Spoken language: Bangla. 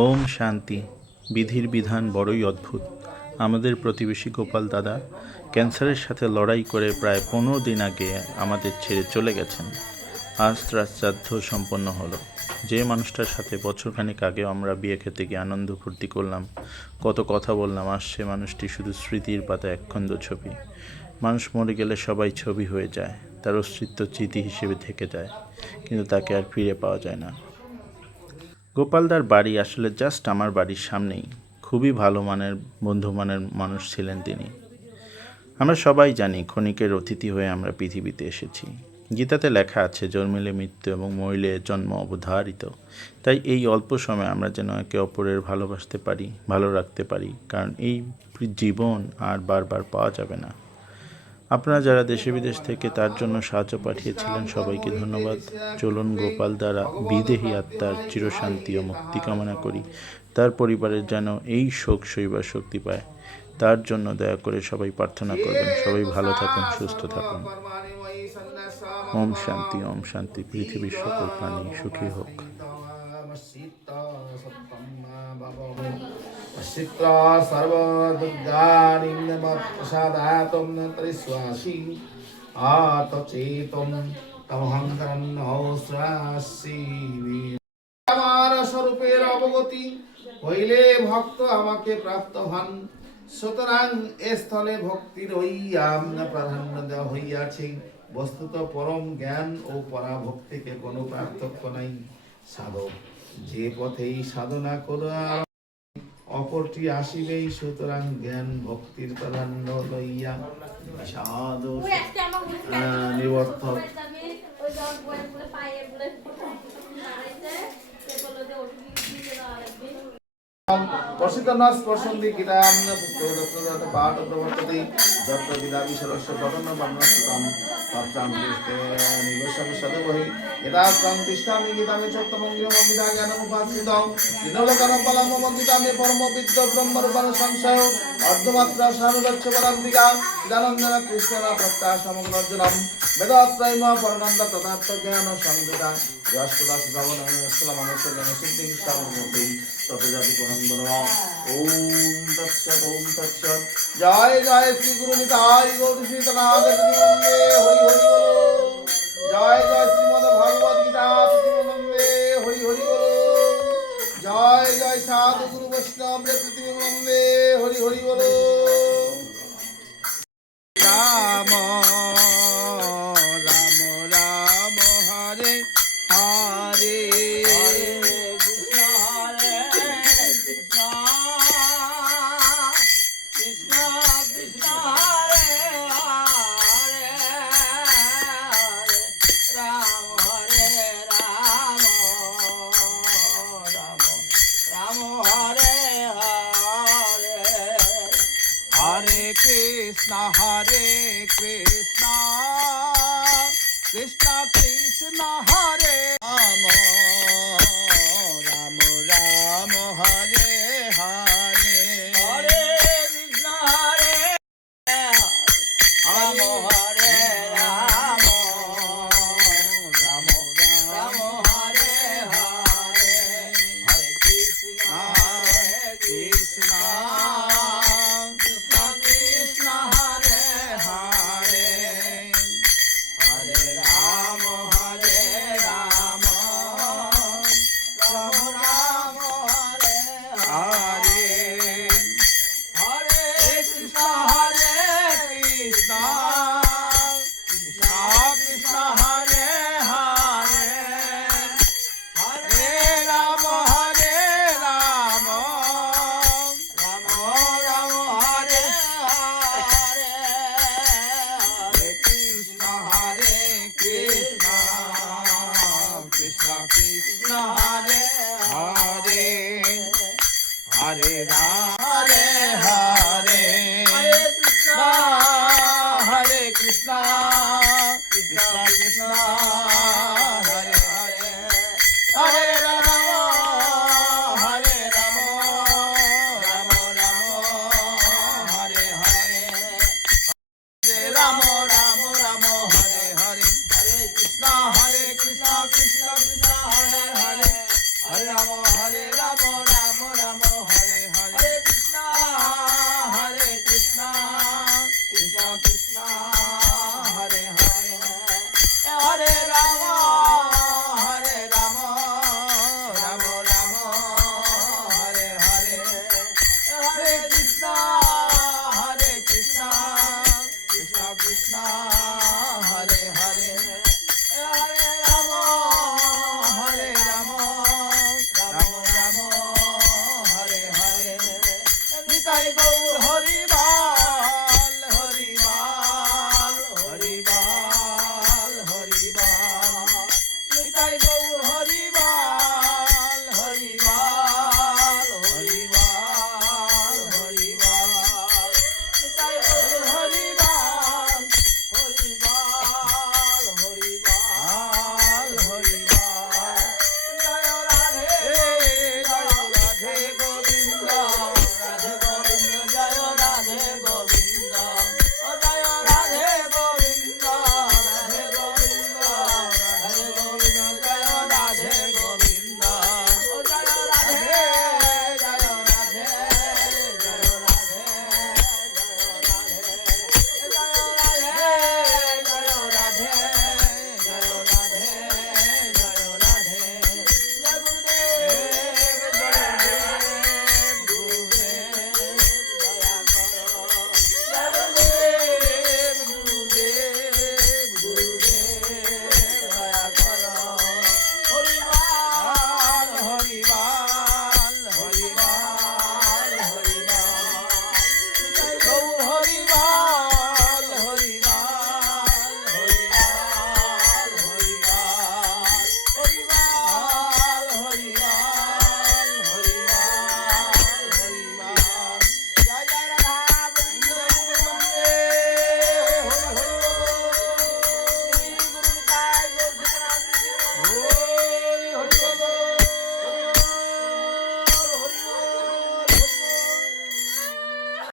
ওম শান্তি। বিধির বিধান বড়ই অদ্ভুত। আমাদের প্রতিবেশী গোপাল দাদা ক্যান্সারের সাথে লড়াই করে প্রায় 15 দিন আগে আমাদের ছেড়ে চলে গেছেন। আজ তার শ্রাদ্ধ সম্পন্ন হলো। যে মানুষটার সাথে বছরখানেক আগেও আমরা বিয়ে খেতে গিয়ে আনন্দ ফুর্তি করলাম, কত কথা বললাম, আজ সে মানুষটি শুধু স্মৃতির পাতা একখণ্ড ছবি। মানুষ মরে গেলে সবাই ছবি হয়ে যায়, তার অস্তিত্ব স্মৃতি হিসেবে থেকে যায়, কিন্তু তাকে আর ফিরে পাওয়া যায় না। গোপালদার বাড়ি আসলে জাস্ট আমার বাড়ির সামনেই। খুবই ভালো মানের বন্ধুমানের মানুষ ছিলেন তিনি। আমরা সবাই জানি ক্ষণিকের অতিথি হয়ে আমরা পৃথিবীতে এসেছি। গীতাতে লেখা আছে, জন্মিলে মৃত্যু এবং মরিলে জন্ম অবধারিত। তাই এই অল্প সময়ে আমরা যেন একে অপরের ভালোবাসতে পারি, ভালো রাখতে পারি, কারণ এই জীবন আর বারবার পাওয়া যাবে না। আপনারা যারা দেশে বিদেশ থেকে তার জন্য সাহায্য পাঠিয়েছিলেন, সবাইকে ধন্যবাদ। চলুন গোপাল দ্বারা বিদেহী আত্মার চিরশান্তি ও মুক্তি কামনা করি। তার পরিবারের যেন এই শোক সইবার শক্তি পায়, তার জন্য দয়া করে সবাই প্রার্থনা করবেন। সবাই ভালো থাকুন, সুস্থ থাকুন। ওম শান্তি, ওম শান্তি। পৃথিবীর সকল প্রাণী সুখী হোক। চিত্রা সর্বদুর্গাণি প্রসাদাতম ত্রিস্বাসী আতচেতম তমহংকরণ শ্রাসি। আমার স্বরূপের অবগতি হইলে ভক্ত আমাকে প্রাপ্ত হন, সুতরাং এ স্থলে ভক্তির প্রাধান্য দেওয়া হইয়াছে। বস্তুত পরম জ্ঞান ও পরাভক্তিকে কোনো পার্থক্য নাই। সাধক যে পথেই সাধনা করার অপরটি আসিবেই, সুতরাং জ্ঞান ভক্তির প্রাধান্য লইয়া সাধু নিবর্তক স্পর্শন্তি গীতাম পুস্তকদত্ত পাঠ প্রবর্ততে যত্র বিদাবিশরস্য পঠন বর্ণস্তুতম তত্রাং দৃষ্টে নিগোষম সদবহি যদা ত্বং তিষ্ঠামি গীতামি চত্তমঙ্গিম বিদা জ্ঞানমুপাশ্রিতং দিনলোকনম পলম মন্দিতামি পরমবিদ্য ব্রহ্মরূপণ সংশয় অর্ধমাত্রা সানুদচ্ছ বলান্তিকা চিদানন্দন কৃষ্ণ প্রত্যাহ সমগ্র অর্জুনম বেদাত্রয়ম পরনন্দ তথার্থ জ্ঞান সংযুতা রাষ্ট্রদাস শ্রবণ মনুষ্য সিদ্ধি সর্বমূর্তি তথাপি পরন্দর। ওম তৎসৎ, ওম তৎসৎ। জয় জয় শ্রী গুরু নিতাই গৌর শ্রীতনাথ বন্দে হরি হরি বল। জয় জয় শ্রীমদ ভগবদ গীতা বন্দে হরি হরি বল। জয় জয় সাধু গুরু বৈষ্ণব পৃথিবী বন্দে হরি হরি বল। Ram Ram Ram Hare Hare Hare Krishna, Krishna Krishna Hare Rama, Rama Rama Hare Hare, Hare Krishna Hare Rama, Hare Rama, Rama Rama Hare Hare, Hare Krishna Krishna. Hare Hare Hare Rama.